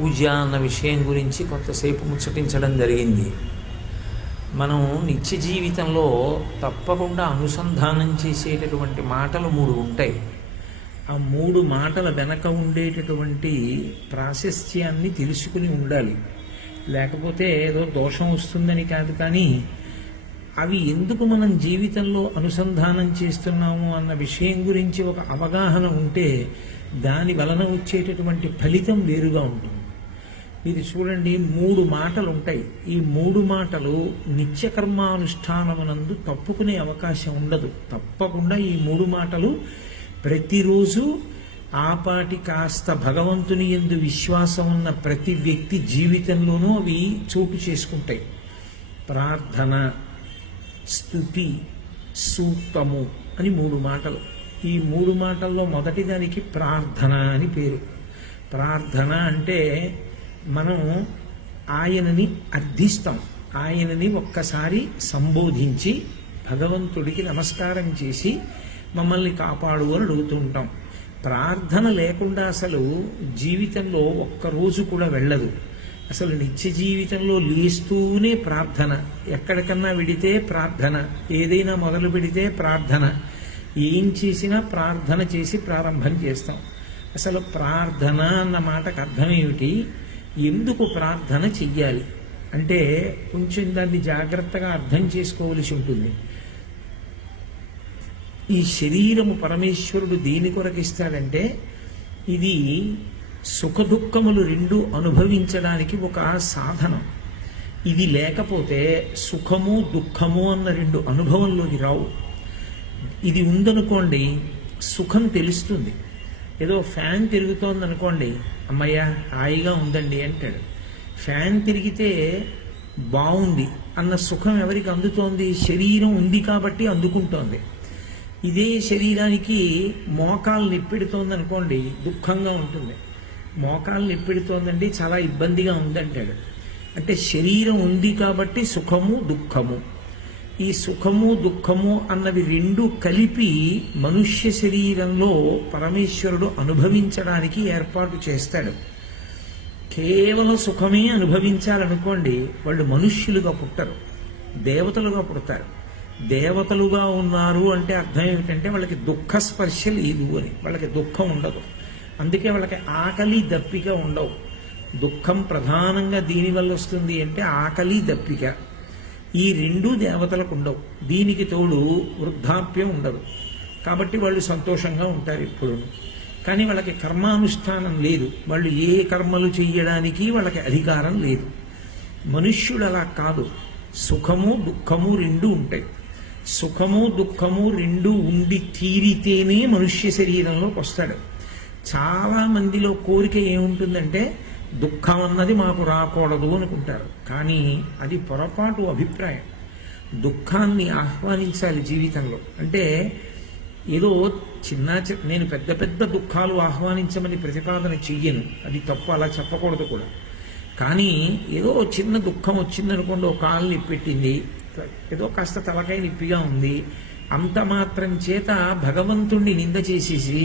పూజ అన్న విషయం గురించి కొంతసేపు ముచ్చటించడం జరిగింది. మనం నిత్య జీవితంలో తప్పకుండా అనుసంధానం చేసేటటువంటి మాటలు 3 ఉంటాయి. ఆ 3 మాటల వెనక ఉండేటటువంటి ప్రాశస్త్యాన్ని తెలుసుకుని ఉండాలి. లేకపోతే ఏదో దోషం వస్తుందని కాదు, కానీ అవి ఎందుకు మనం జీవితంలో అనుసంధానం చేస్తున్నాము అన్న విషయం గురించి ఒక అవగాహన ఉంటే దాని వలన వచ్చేటటువంటి ఫలితం వేరుగా ఉంటుంది. మీరు చూడండి, 3 మాటలు ఉంటాయి. ఈ 3 మాటలు నిత్యకర్మానుష్ఠానమునందు తప్పుకునే అవకాశం ఉండదు. తప్పకుండా ఈ 3 మాటలు ప్రతిరోజు ఆపాటి కాస్త భగవంతుని యందు విశ్వాసం ఉన్న ప్రతి వ్యక్తి జీవితంలోనూ అవి చోటు చేసుకుంటాయి. ప్రార్థన, స్తుతి, సూక్తము అని 3 మాటలు. ఈ 3 మాటల్లో మొదటి దానికి ప్రార్థన అని పేరు. ప్రార్థన అంటే మనం ఆయనని అర్థిస్తాం, ఆయనని ఒక్కసారి సంబోధించి భగవంతుడికి నమస్కారం చేసి మమ్మల్ని కాపాడు అని అడుగుతూ ఉంటాం. ప్రార్థన లేకుండా అసలు జీవితంలో ఒక్కరోజు కూడా వెళ్ళదు. అసలు నిత్య జీవితంలో లేస్తూనే ప్రార్థన, ఎక్కడికన్నా వెడితే ప్రార్థన, ఏదైనా మొదలు పెడితే ప్రార్థన, ఏం చేసినా ప్రార్థన చేసి ప్రారంభం చేస్తాం. అసలు ప్రార్థన అన్న మాటకు అర్థం ఏమిటి? ఎందుకు ప్రార్థన చెయ్యాలి అంటే కొంచెం దాన్ని జాగ్రత్తగా అర్థం చేసుకోవలసి ఉంటుంది. ఈ శరీరము పరమేశ్వరుడు దేని కొరకు ఇస్తాడంటే ఇది సుఖదుఖములు 2 అనుభవించడానికి ఒక సాధనం. ఇది లేకపోతే సుఖము దుఃఖము అన్న 2 అనుభవంలోకి రావు. ఇది ఉందనుకోండి, సుఖం తెలుస్తుంది. ఏదో ఫ్యాన్ తిరుగుతోంది అనుకోండి, అమ్మయ్య హాయిగా ఉందండి అంటాడు. ఫ్యాన్ తిరిగితే బాగుంది అన్న సుఖం ఎవరికి అందుతోంది? శరీరం ఉంది కాబట్టి అందుకుంటోంది. ఇదే శరీరానికి మోకాలు నొప్పెడుతోంది అనుకోండి, దుఃఖంగా ఉంటుంది. మోకాలు నొప్పెడుతోందండి, చాలా ఇబ్బందిగా ఉందంటాడు. అంటే శరీరం ఉంది కాబట్టి సుఖము దుఃఖము. ఈ సుఖము దుఃఖము అన్నవి 2 కలిపి మనుష్య శరీరంలో పరమేశ్వరుడు అనుభవించడానికి ఏర్పాటు చేస్తాడు. కేవలం సుఖమే అనుభవించాలనుకోండి, వాళ్ళు మనుష్యులుగా పుట్టరు, దేవతలుగా పుడతారు. దేవతలుగా ఉన్నారు అంటే అర్థం ఏమిటంటే వాళ్ళకి దుఃఖ స్పర్శ లేదు అని, వాళ్ళకి దుఃఖం ఉండదు. అందుకే వాళ్ళకి ఆకలి దప్పిక ఉండవు. దుఃఖం ప్రధానంగా దీనివల్ల వస్తుంది అంటే ఆకలి దప్పిక. ఈ 2 దేవతలకు ఉండవు. దీనికి తోడు వృద్ధాప్యం ఉండదు. కాబట్టి వాళ్ళు సంతోషంగా ఉంటారు ఎప్పుడు. కానీ వాళ్ళకి కర్మానుష్ఠానం లేదు. వాళ్ళు ఏ కర్మలు చెయ్యడానికి వాళ్ళకి అధికారం లేదు. మనుష్యుడు అలా కాదు. సుఖము దుఃఖము 2 ఉంటాయి. సుఖము దుఃఖము 2 ఉండి తీరితేనే మనుష్య శరీరంలోకి వస్తాడు. చాలా మందిలో కోరిక ఏముంటుందంటే దుఃఖం అన్నది మాకు రాకూడదు అనుకుంటారు. కానీ అది పొరపాటు అభిప్రాయం. దుఃఖాన్ని ఆహ్వానించాలి జీవితంలో. అంటే ఏదో నేను పెద్ద పెద్ద దుఃఖాలు ఆహ్వానించమని ప్రతిపాదన చెయ్యను, అది తప్పు, అలా చెప్పకూడదు కూడా. కానీ ఏదో చిన్న దుఃఖం వచ్చిందనుకోండి, ఒక కాలు నొప్పెట్టింది, ఏదో కాస్త తలకాయ నొప్పిగా ఉంది, అంత మాత్రం చేత భగవంతుణ్ణి నింద చేసేసి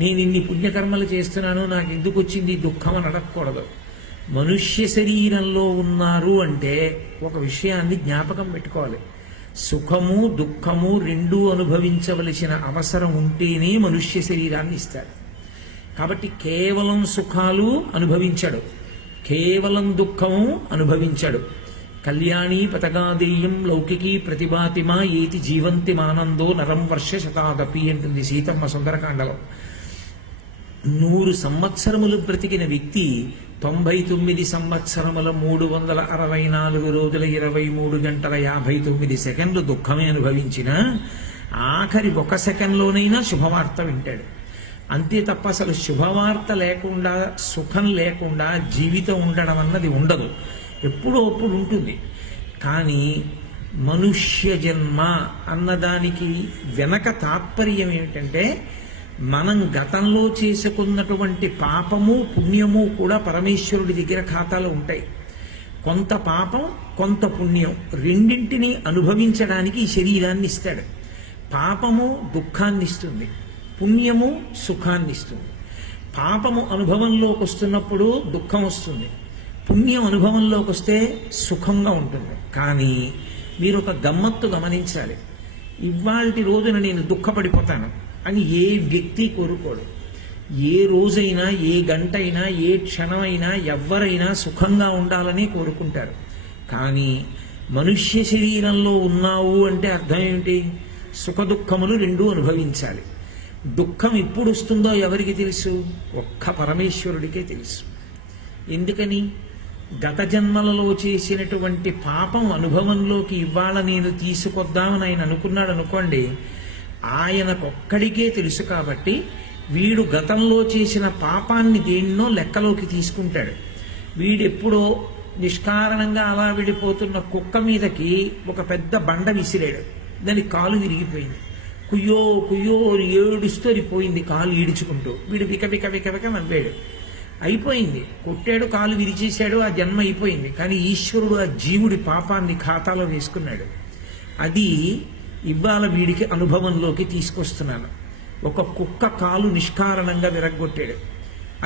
నేను ఇన్ని పుణ్యకర్మలు చేస్తున్నాను, నాకు ఎందుకు వచ్చింది దుఃఖం అని అడగకూడదు. మనుష్య శరీరంలో ఉన్నారు అంటే ఒక విషయాన్ని జ్ఞాపకం పెట్టుకోవాలి. సుఖము దుఃఖము 2 అనుభవించవలసిన అవసరం ఉంటేనే మనుష్య శరీరాన్ని ఇస్తాడు. కాబట్టి కేవలం సుఖాలు అనుభవించాడు, కేవలం దుఃఖము అనుభవించాడు. కళ్యాణీ పతగాదేయం లౌకికీ ప్రతిభాతిమా ఏతి జీవంతి మానందో నరం వర్ష శతాదపి అంటుంది సీతమ్మ సుందరకాండలో. 100 సంవత్సరములు బ్రతికిన వ్యక్తి 99 సంవత్సరముల 364 రోజుల 23 గంటల 59 సెకండ్లు దుఃఖమే అనుభవించిన ఆఖరి 1 సెకండ్లోనైనా శుభవార్త వింటాడు. అంతే తప్ప అసలు శుభవార్త లేకుండా సుఖం లేకుండా జీవితం ఉండడం అన్నది ఉండదు. ఎప్పుడో అప్పుడు ఉంటుంది. కానీ మనుష్య జన్మ అన్నదానికి వెనక తాత్పర్యం ఏమిటంటే మనం గతంలో చేసుకున్నటువంటి పాపము పుణ్యము కూడా పరమేశ్వరుడి దగ్గర ఖాతాలో ఉంటాయి. కొంత పాపం కొంత పుణ్యం రెండింటినీ అనుభవించడానికి ఈ శరీరాన్ని ఇస్తాడు. పాపము దుఃఖాన్ని ఇస్తుంది, పుణ్యము సుఖాన్ని ఇస్తుంది. పాపము అనుభవంలోకి వస్తున్నప్పుడు దుఃఖం వస్తుంది, పుణ్యం అనుభవంలోకి వస్తే సుఖంగా ఉంటుంది. కానీ మీరు ఒక గమ్మత్తు గమనించాలి. ఇవాల్టి రోజున నేను దుఃఖపడిపోతాను అని ఏ వ్యక్తి కోరుకోడు. ఏ రోజైనా, ఏ గంటైనా, ఏ క్షణమైనా ఎవ్వరైనా సుఖంగా ఉండాలని కోరుకుంటారు. కానీ మనుష్య శరీరంలో ఉన్నావు అంటే అర్థం ఏమిటి? సుఖ దుఃఖములు రెండూ అనుభవించాలి. దుఃఖం ఎప్పుడు వస్తుందో ఎవరికి తెలుసు? ఒక్క పరమేశ్వరుడికే తెలుసు. ఎందుకని? గత జన్మలలో చేసినటువంటి పాపం అనుభవంలోకి ఇవాళ నేను తీసుకొద్దామని ఆయన అనుకున్నాడు అనుకోండి, ఆయనకొక్కడికే తెలుసు. కాబట్టి వీడు గతంలో చేసిన పాపాన్ని దేన్నో లెక్కలోకి తీసుకుంటాడు. వీడెప్పుడో నిష్కారణంగా అలా విడిపోతున్న కుక్క మీదకి ఒక పెద్ద బండ విసిరాడు, దాని కాలు విరిగిపోయింది. కుయ్యో కుయ్యో ఏడుస్తూ పోయింది కాలు ఈడ్చుకుంటూ. వీడు విక విక విక విక నవ్వాడు. అయిపోయింది, కొట్టాడు, కాలు విరిచేశాడు, ఆ జన్మ అయిపోయింది. కానీ ఈశ్వరుడు ఆ జీవుడి పాపాన్ని ఖాతాలో వేసుకున్నాడు. అది ఇవాళ వీడికి అనుభవంలోకి తీసుకొస్తున్నాను. ఒక కుక్క కాలు నిష్కారణంగా విరగ్గొట్టాడు,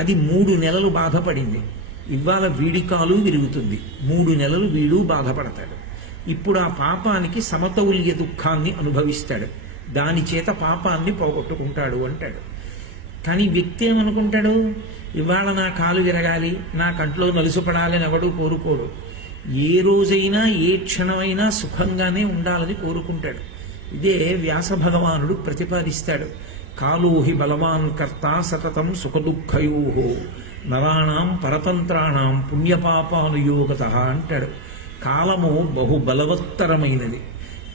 అది 3 నెలలు బాధపడింది. ఇవాళ వీడి కాలు విరుగుతుంది, 3 నెలలు వీడు బాధపడతాడు. ఇప్పుడు ఆ పాపానికి సమతౌల్య దుఃఖాన్ని అనుభవిస్తాడు, దాని చేత పాపాన్ని పోగొట్టుకుంటాడు అంటాడు. కానీ వ్యక్తి ఏమనుకుంటాడు? ఇవాళ నా కాలు విరగాలి, నా కంట్లో నలుసుపడాలని ఎవడూ కోరుకోడు. ఏ రోజైనా, ఏ క్షణమైనా సుఖంగానే ఉండాలని కోరుకుంటాడు. ఇదే వ్యాస భగవానుడు ప్రతిపాదిస్తాడు. కాలోహి బలవాన్ కర్త సతతం సుఖదుఃఖయో నరాణం పరతంత్రాణం పుణ్యపాపానుయోగత అంటాడు. కాలము బహు బలవత్తరమైనది.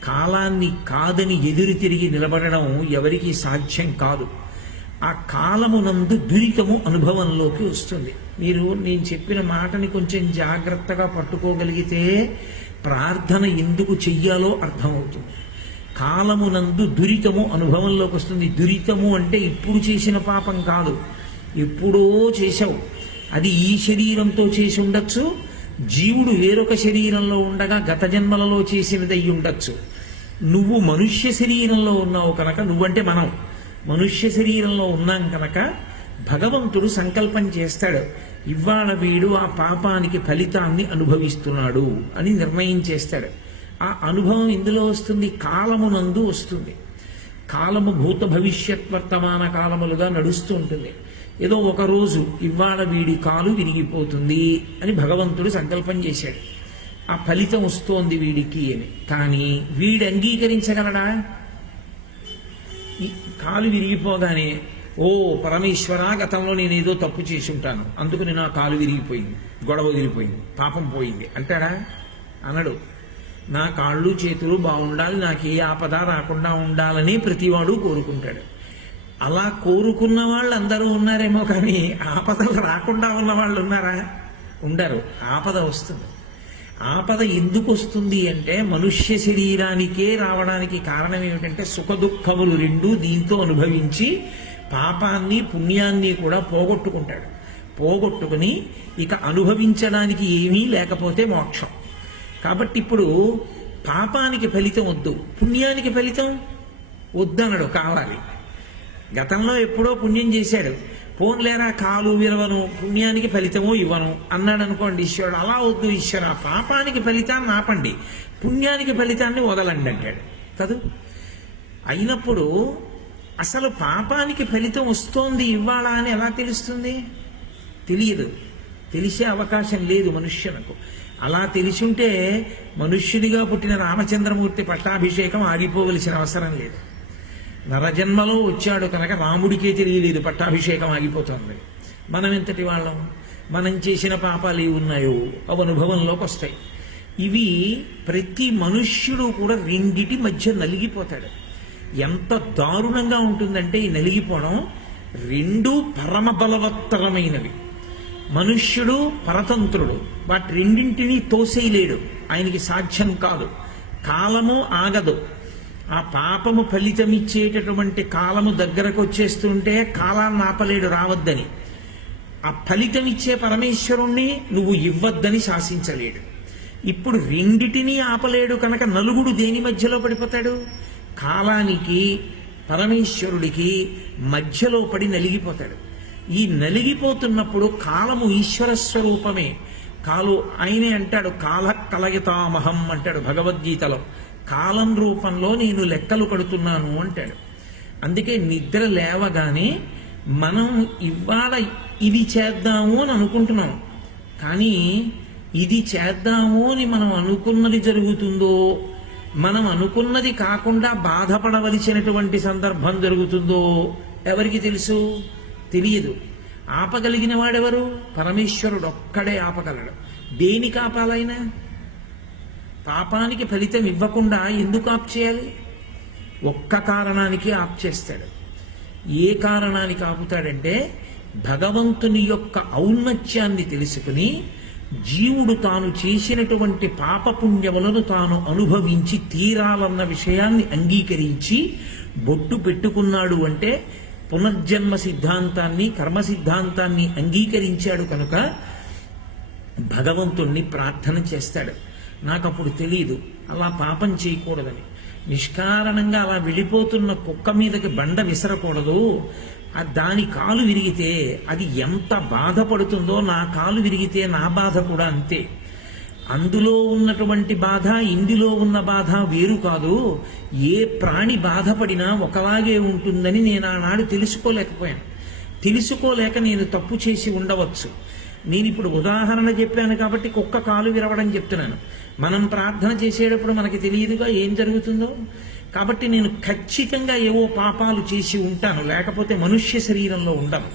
కాలాన్ని కాదని ఎదురు తిరిగి నిలబడడం ఎవరికీ సాధ్యం కాదు. ఆ కాలమునందు దురితము అనుభవంలోకి వస్తుంది. మీరు నేను చెప్పిన మాటని కొంచెం జాగ్రత్తగా పట్టుకోగలిగితే ప్రార్థన ఎందుకు చెయ్యాలో అర్థమవుతుంది. కాలమునందు దురితము అనుభవంలోకి వస్తుంది. దురితము అంటే ఇప్పుడు చేసిన పాపం కాదు, ఎప్పుడో చేశావు. అది ఈ శరీరంతో చేసి ఉండొచ్చు, జీవుడు వేరొక శరీరంలో ఉండగా గత జన్మలలో చేసినది అయి ఉండొచ్చు. నువ్వు మనుష్య శరీరంలో ఉన్నావు కనుక, నువ్వంటే మనం మనుష్య శరీరంలో ఉన్నాం కనుక భగవంతుడు సంకల్పం చేస్తాడు, ఇవాళ వీడు ఆ పాపానికి ఫలితాన్ని అనుభవిస్తున్నాడు అని నిర్ణయం చేస్తాడు. ఆ అనుభవం ఎందులో వస్తుంది? కాలమునందు వస్తుంది. కాలము భూత భవిష్యత్ వర్తమాన కాలములుగా నడుస్తూ ఉంటుంది. ఏదో ఒక రోజు ఇవాళ వీడి కాలు విరిగిపోతుంది అని భగవంతుడు సంకల్పం చేశాడు, ఆ ఫలితం వస్తోంది వీడికి అని. కానీ వీడు అంగీకరించగలడా? ఈ కాలు విరిగిపోగానే, ఓ పరమేశ్వర, గతంలో నేనేదో తప్పు చేసి ఉంటాను, అందుకని నా కాలు విరిగిపోయింది, గొడవ వదిలిపోయింది, పాపం పోయింది అంటాడా? అనడు. నా కాళ్ళు చేతులు బాగుండాలి, నాకు ఏ ఆపద రాకుండా ఉండాలని ప్రతివాడు కోరుకుంటాడు. అలా కోరుకున్న వాళ్ళు అందరూ ఉన్నారేమో, కానీ ఆపదలు రాకుండా ఉన్న వాళ్ళు ఉన్నారా? ఉండరు. ఆపద వస్తుంది. ఆపద ఎందుకు వస్తుంది అంటే మనుష్య శరీరానికే రావడానికి కారణం ఏమిటంటే సుఖ దుఃఖములు రెండూ దీంతో అనుభవించి పాపాన్ని పుణ్యాన్ని కూడా పోగొట్టుకుంటాడు. పోగొట్టుకుని ఇక అనుభవించడానికి ఏమీ లేకపోతే మోక్షం. కాబట్టి ఇప్పుడు పాపానికి ఫలితం వద్దు, పుణ్యానికి ఫలితం వద్దనడు, కావాలి. గతంలో ఎప్పుడో పుణ్యం చేశాడు, పోన్లేరా కాలు విరవను, పుణ్యానికి ఫలితమో ఇవ్వను అన్నాడు అనుకోండి ఈశ్వరుడు. అలా వద్దు ఈశ్వర, పాపానికి ఫలితాన్ని ఆపండి, పుణ్యానికి ఫలితాన్ని వదలండి అంటాడు కదా. అయినప్పుడు అసలు పాపానికి ఫలితం వస్తోంది ఇవ్వాల అని ఎలా తెలుస్తుంది? తెలియదు, తెలిసే అవకాశం లేదు మనుష్యులకు. అలా తెలిసుంటే మనుష్యుడిగా పుట్టిన రామచంద్రమూర్తి పట్టాభిషేకం ఆగిపోవలసిన అవసరం లేదు. నరజన్మలో వచ్చాడు కనుక రాముడికే తెలియలేదు పట్టాభిషేకం ఆగిపోతుంది. మనం ఎంతటి వాళ్ళం? మనం చేసిన పాపాలు ఏవి ఉన్నాయో అవి అనుభవంలోకి వస్తాయి. ఇవి ప్రతి మనుష్యుడు కూడా రెండిటి మధ్య నలిగిపోతాడు. ఎంత దారుణంగా ఉంటుందంటే ఈ నలిగిపోవడం. రెండు పరమ బలవత్తరమైనవి. మనుష్యుడు పరతంత్రుడు, వాటి రెండింటినీ తోసేయలేడు, ఆయనకి సాధ్యం కాదు. కాలము ఆగదు. ఆ పాపము ఫలితమిచ్చేటటువంటి కాలము దగ్గరకు వచ్చేస్తుంటే కాలాన్ని ఆపలేడు రావద్దని. ఆ ఫలితమిచ్చే పరమేశ్వరుణ్ణి నువ్వు ఇవ్వద్దని శాసించలేడు. ఇప్పుడు రెండిటినీ ఆపలేడు కనుక నలుగుడు దేని మధ్యలో పడిపోతాడు? కాలానికి పరమేశ్వరుడికి మధ్యలో పడి నలిగిపోతాడు. ఈ నలిగిపోతున్నప్పుడు కాలము ఈశ్వర స్వరూపమే. కాలు ఆయనే అంటాడు, కాల కలయతామహం అంటాడు భగవద్గీతలో. కాలం రూపంలో నేను లెక్కలు కడుతున్నాను అంటాడు. అందుకే నిద్ర లేవగానే మనం ఇవాళ ఇది చేద్దాము అని అనుకుంటున్నాం, కానీ ఇది చేద్దాము అని మనం అనుకున్నది జరుగుతుందో, మనం అనుకున్నది కాకుండా బాధపడవలసినటువంటి సందర్భం జరుగుతుందో ఎవరికి తెలుసు? తెలియదు. ఆపగలిగిన వాడెవరు? పరమేశ్వరుడు ఒక్కడే ఆపగలడు. దేనికి ఆపాలైనా? పాపానికి ఫలితం ఇవ్వకుండా ఎందుకు ఆప్ చేయాలి? ఒక్క కారణానికి ఆప్ చేస్తాడు. ఏ కారణానికి ఆపుతాడంటే, భగవంతుని యొక్క ఔన్నత్యాన్ని తెలుసుకుని జీవుడు తాను చేసినటువంటి పాపపుణ్యములను తాను అనుభవించి తీరాలన్న విషయాన్ని అంగీకరించి బొట్టు పెట్టుకున్నాడు అంటే పునర్జన్మ సిద్ధాంతాన్ని, కర్మ సిద్ధాంతాన్ని అంగీకరించాడు కనుక భగవంతుణ్ణి ప్రార్థన చేస్తాడు. నాకు అప్పుడు తెలియదు అలా పాపం చేయకూడదని. నిష్కారణంగా అలా వెళ్ళిపోతున్న కుక్క మీదకి బండ విసరకూడదు. దాని కాలు విరిగితే అది ఎంత బాధపడుతుందో, నా కాలు విరిగితే నా బాధ కూడా అంతే. అందులో ఉన్నటువంటి బాధ, ఇందులో ఉన్న బాధ వేరు కాదు. ఏ ప్రాణి బాధపడినా ఒకలాగే ఉంటుందని నేను ఆనాడు తెలుసుకోలేకపోయాను. తెలుసుకోలేక నేను తప్పు చేసి ఉండవచ్చు. నేను ఇప్పుడు ఉదాహరణ చెప్పాను కాబట్టి కుక్క కాలు విరవడం చెప్తున్నాను. మనం ప్రార్థన చేసేటప్పుడు మనకి తెలియదుగా ఏం జరుగుతుందో. కాబట్టి నేను ఖచ్చితంగా ఏవో పాపాలు చేసి ఉంటాను, లేకపోతే మనుష్య శరీరంలో ఉండను.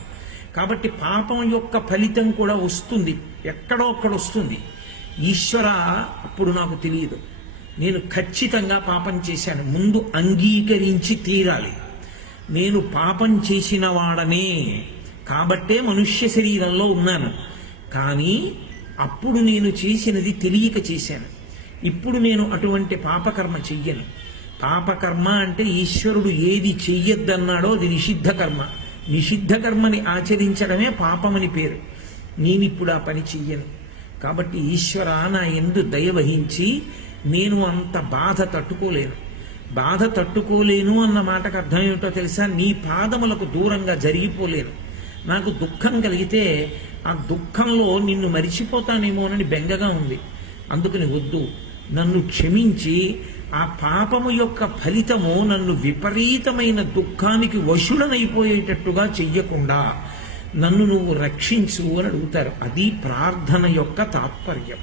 కాబట్టి పాపం యొక్క ఫలితం కూడా వస్తుంది, ఎక్కడో అక్కడ వస్తుంది. ఈశ్వర అప్పుడు నాకు తెలియదు, నేను ఖచ్చితంగా పాపం చేశాను, ముందు అంగీకరించి తీరాలి. నేను పాపం చేసిన వాడనే కాబట్టే మనుష్య శరీరంలో ఉన్నాను. కానీ అప్పుడు నేను చేసినది తెలియక చేశాను. ఇప్పుడు నేను అటువంటి పాపకర్మ చెయ్యను. పాపకర్మ అంటే ఈశ్వరుడు ఏది చెయ్యొద్దన్నాడో అది నిషిద్ధ కర్మ. నిషిద్ధ కర్మని ఆచరించడమే పాపమని పేరు. నేనిప్పుడు ఆ పని చెయ్యను. కాబట్టి ఈశ్వర నా యందు దయ వహించి, నేను అంత బాధ తట్టుకోలేను. బాధ తట్టుకోలేను అన్న మాటకు అర్థం ఏమిటో తెలుసా? నీ పాదములకు దూరంగా జరిగిపోలేను. నాకు దుఃఖం కలిగితే ఆ దుఃఖంలో నిన్ను మరిచిపోతానేమోనని బెంగగా ఉంది. అందుకని వద్దు, నన్ను క్షమించి ఆ పాపము యొక్క ఫలితము నన్ను విపరీతమైన దుఃఖానికి వశుడనైపోయేటట్టుగా చెయ్యకుండా నన్ను నువ్వు రక్షించు అని అడుగుతారు. అది ప్రార్థన యొక్క తాత్పర్యం.